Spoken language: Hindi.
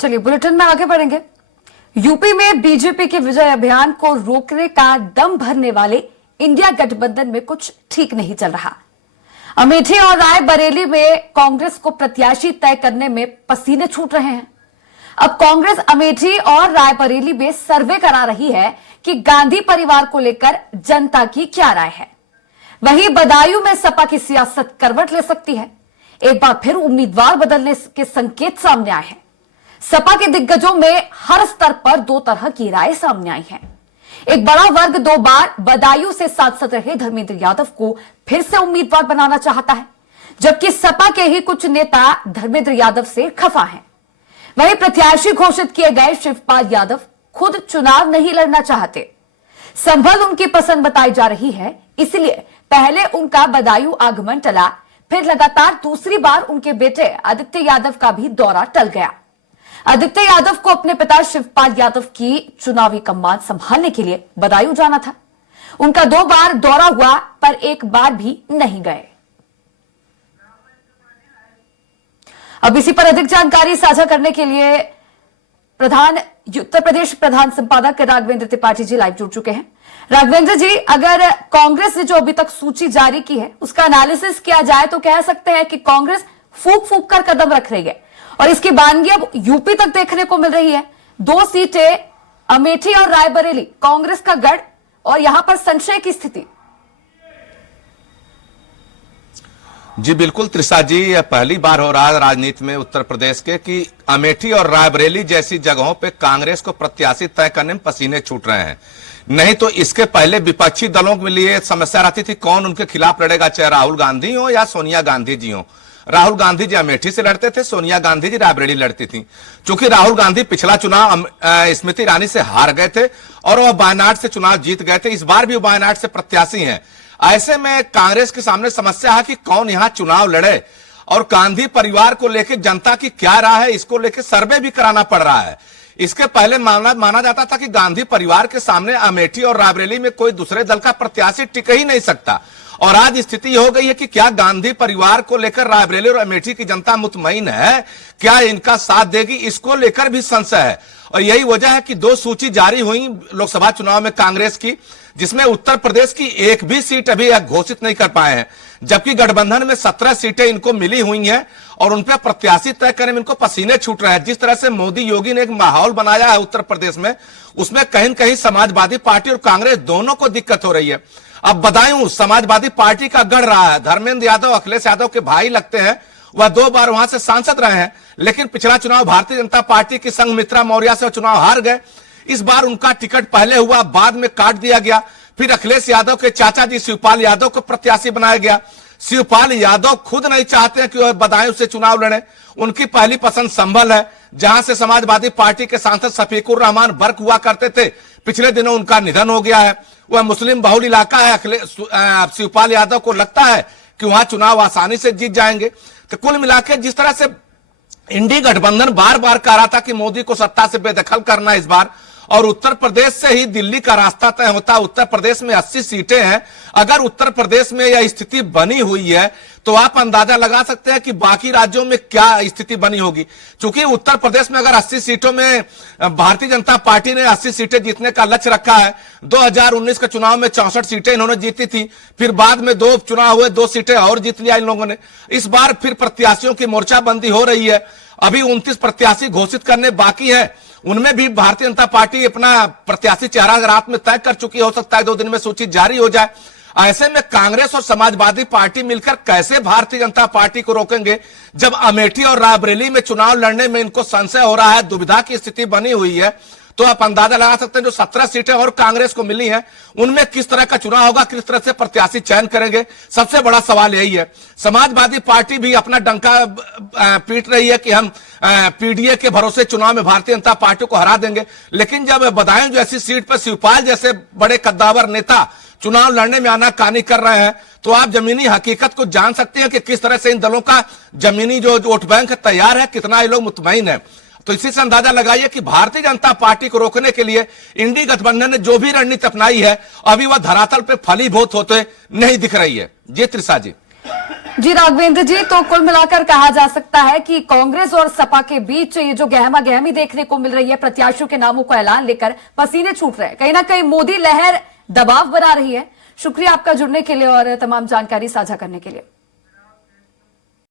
चलिए बुलेटिन में आगे बढ़ेंगे। यूपी में बीजेपी के विजय अभियान को रोकने का दम भरने वाले इंडिया गठबंधन में कुछ ठीक नहीं चल रहा। अमेठी और रायबरेली में कांग्रेस को प्रत्याशी तय करने में पसीने छूट रहे हैं। अब कांग्रेस अमेठी और रायबरेली में सर्वे करा रही है कि गांधी परिवार को लेकर जनता की क्या राय है। वहीं बदायूं में सपा की सियासत करवट ले सकती है। एक बार फिर उम्मीदवार बदलने के संकेत सामने आए हैं। सपा के दिग्गजों में हर स्तर पर दो तरह की राय सामने आई है। एक बड़ा वर्ग 2 बार बदायूं से सांसद रहे धर्मेंद्र यादव को फिर से उम्मीदवार बनाना चाहता है, जबकि सपा के ही कुछ नेता धर्मेंद्र यादव से खफा हैं। वहीं प्रत्याशी घोषित किए गए शिवपाल यादव खुद चुनाव नहीं लड़ना चाहते। संभल उनकी पसंद बताई जा रही है, इसलिए पहले उनका बदायूं आगमन टला, फिर लगातार दूसरी बार उनके बेटे आदित्य यादव का भी दौरा टल गया। आदित्य यादव को अपने पिता शिवपाल यादव की चुनावी कमान संभालने के लिए बदायूं जाना था। उनका 2 बार दौरा हुआ, पर एक बार भी नहीं गए। अब इसी पर अधिक जानकारी साझा करने के लिए उत्तर प्रदेश प्रधान संपादक राघवेंद्र त्रिपाठी जी लाइव जुड़ चुके हैं। राघवेंद्र जी, अगर कांग्रेस ने जो अभी तक सूची जारी की है उसका एनालिसिस किया जाए तो कह सकते हैं कि कांग्रेस फूक फूक कर कदम रख रही है और इसकी बानगी अब यूपी तक देखने को मिल रही है। 2 सीटें अमेठी और रायबरेली कांग्रेस का गढ़, और यहां पर संशय की स्थिति। जी बिल्कुल त्रिषा जी, यह पहली बार हो रहा है राजनीति में उत्तर प्रदेश के कि अमेठी और रायबरेली जैसी जगहों पे कांग्रेस को प्रत्याशी तय करने में पसीने छूट रहे हैं। नहीं तो इसके पहले विपक्षी दलों के लिए समस्या रहती थी कौन उनके खिलाफ लड़ेगा, चाहे राहुल गांधी हो या सोनिया गांधी जी हो। राहुल गांधी जी अमेठी से लड़ते थे, सोनिया गांधी जी रायबरेली लड़ती थी। चूंकि राहुल गांधी पिछला चुनाव स्मृति ईरानी से हार गए थे और वह वायनाड से चुनाव जीत गए थे, इस बार भी वायनाड से प्रत्याशी हैं। ऐसे में कांग्रेस के सामने समस्या है कि कौन यहां चुनाव लड़े, और गांधी परिवार को लेकर जनता की क्या राय है, इसको लेकर सर्वे भी कराना पड़ रहा है। इसके पहले माना जाता था कि गांधी परिवार के सामने अमेठी और रायबरेली में कोई दूसरे दल का प्रत्याशी टिक ही नहीं सकता, और आज स्थिति हो गई है कि क्या गांधी परिवार को लेकर रायबरेली और अमेठी की जनता मुतमईन है, क्या इनका साथ देगी, इसको लेकर भी संशय है। और यही वजह है कि 2 सूची जारी हुई लोकसभा चुनाव में कांग्रेस की, जिसमें उत्तर प्रदेश की एक भी सीट अभी घोषित नहीं कर पाए हैं, जबकि गठबंधन में 17 सीटें इनको मिली हुई हैं और उन पर प्रत्याशी तय करने में इनको पसीने छूट रहे हैं। जिस तरह से मोदी योगी ने एक माहौल बनाया है उत्तर प्रदेश में, उसमें कहीं न कहीं समाजवादी पार्टी और कांग्रेस दोनों को दिक्कत हो रही है। अब बदायूं समाजवादी पार्टी का गढ़ रहा है। धर्मेंद्र यादव अखिलेश यादव के भाई लगते हैं, वह 2 बार वहां से सांसद रहे हैं, लेकिन पिछला चुनाव भारतीय जनता पार्टी की संघमित्रा मौर्य से चुनाव हार गए। इस बार उनका टिकट पहले हुआ, बाद में काट दिया गया। फिर अखिलेश यादव के चाचा जी शिवपाल यादव को प्रत्याशी बनाया गया। शिवपाल यादव खुद नहीं चाहते हैं कि वह बदायूं से चुनाव लड़े। उनकी पहली पसंद संभल है, जहां से समाजवादी पार्टी के सांसद शफीकुर रहमान बर्क हुआ करते थे। पिछले दिनों उनका निधन हो गया है। वह मुस्लिम बहुल इलाका है। शिवपाल यादव को लगता है कि वहां चुनाव आसानी से जीत जाएंगे। तो कुल मिलाकर जिस तरह से इंडी गठबंधन बार बार कह रहा था कि मोदी को सत्ता से बेदखल करना इस बार, और उत्तर प्रदेश से ही दिल्ली का रास्ता तय होता है। उत्तर प्रदेश में 80 सीटें हैं। अगर उत्तर प्रदेश में यह स्थिति बनी हुई है तो आप अंदाजा लगा सकते हैं कि बाकी राज्यों में क्या स्थिति बनी होगी। क्योंकि उत्तर प्रदेश में अगर 80 सीटों में भारतीय जनता पार्टी ने 80 सीटें जीतने का लक्ष्य रखा है। 2019 के चुनाव में 64 सीटें इन्होंने जीती थी, फिर बाद में 2 चुनाव हुए, 2 सीटें और जीत लिया इन लोगों ने। इस बार फिर प्रत्याशियों की मोर्चाबंदी हो रही है। अभी 29 प्रत्याशी घोषित करने बाकी है। उनमें भी भारतीय जनता पार्टी अपना प्रत्याशी चेहरा रात में तय कर चुकी, हो सकता है 2 दिन में सूची जारी हो जाए। ऐसे में कांग्रेस और समाजवादी पार्टी मिलकर कैसे भारतीय जनता पार्टी को रोकेंगे, जब अमेठी और रायबरेली में चुनाव लड़ने में इनको संशय हो रहा है, दुविधा की स्थिति बनी हुई है। तो आप अंदाजा लगा सकते हैं जो 17 सीटें और कांग्रेस को मिली हैं, उनमें किस तरह का चुनाव होगा, किस तरह से प्रत्याशी चयन करेंगे। सबसे बड़ा सवाल यही है। समाजवादी पार्टी भी अपना डंका पीट रही है कि हम पीडीए के भरोसे चुनाव में भारतीय जनता पार्टी को हरा देंगे, लेकिन जब बदायूं जैसी सीट पर शिवपाल जैसे बड़े कद्दावर नेता चुनाव लड़ने में आनाकानी कर रहे हैं, तो आप जमीनी हकीकत को जान सकते हैं कि किस तरह से इन दलों का जमीनी जो वोट बैंक तैयार है, कितना ये लोग मुतमईन है। तो इसी से अंदाजा लगाइए कि भारतीय जनता पार्टी को रोकने के लिए इंडी गठबंधन ने जो भी रणनीति अपनाई है, अभी वह धरातल पे फलीभूत होते नहीं दिख रही है। जी त्रिषा जी। जी राघवेंद्र जी, तो कुल मिलाकर कहा जा सकता है कि कांग्रेस और सपा के बीच ये जो गहमा गहमी देखने को मिल रही है, प्रत्याशियों के नामों को ऐलान लेकर पसीने छूट रहे हैं, कहीं ना कहीं मोदी लहर दबाव बना रही है। शुक्रिया आपका जुड़ने के लिए और तमाम जानकारी साझा करने के लिए।